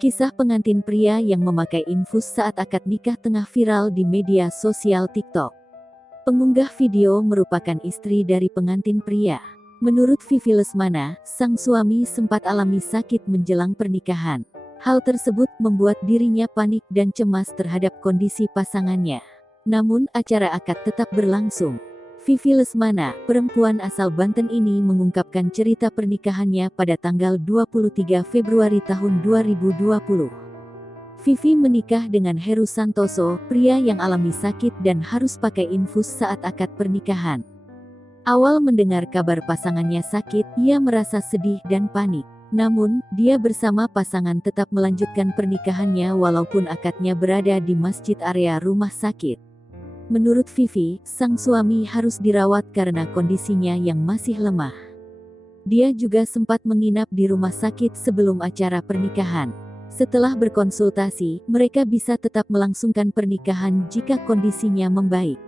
Kisah pengantin pria yang memakai infus saat akad nikah tengah viral di media sosial TikTok. Pengunggah video merupakan istri dari pengantin pria. Menurut Vivi Lesmana, sang suami sempat alami sakit menjelang pernikahan. Hal tersebut membuat dirinya panik dan cemas terhadap kondisi pasangannya. Namun acara akad tetap berlangsung. Vivi Lesmana, perempuan asal Banten ini mengungkapkan cerita pernikahannya pada tanggal 23 Februari tahun 2020. Vivi menikah dengan Heru Santoso, pria yang alami sakit dan harus pakai infus saat akad pernikahan. Awal mendengar kabar pasangannya sakit, ia merasa sedih dan panik. Namun, dia bersama pasangan tetap melanjutkan pernikahannya walaupun akadnya berada di masjid area rumah sakit. Menurut Vivi, sang suami harus dirawat karena kondisinya yang masih lemah. Dia juga sempat menginap di rumah sakit sebelum acara pernikahan. Setelah berkonsultasi, mereka bisa tetap melangsungkan pernikahan jika kondisinya membaik.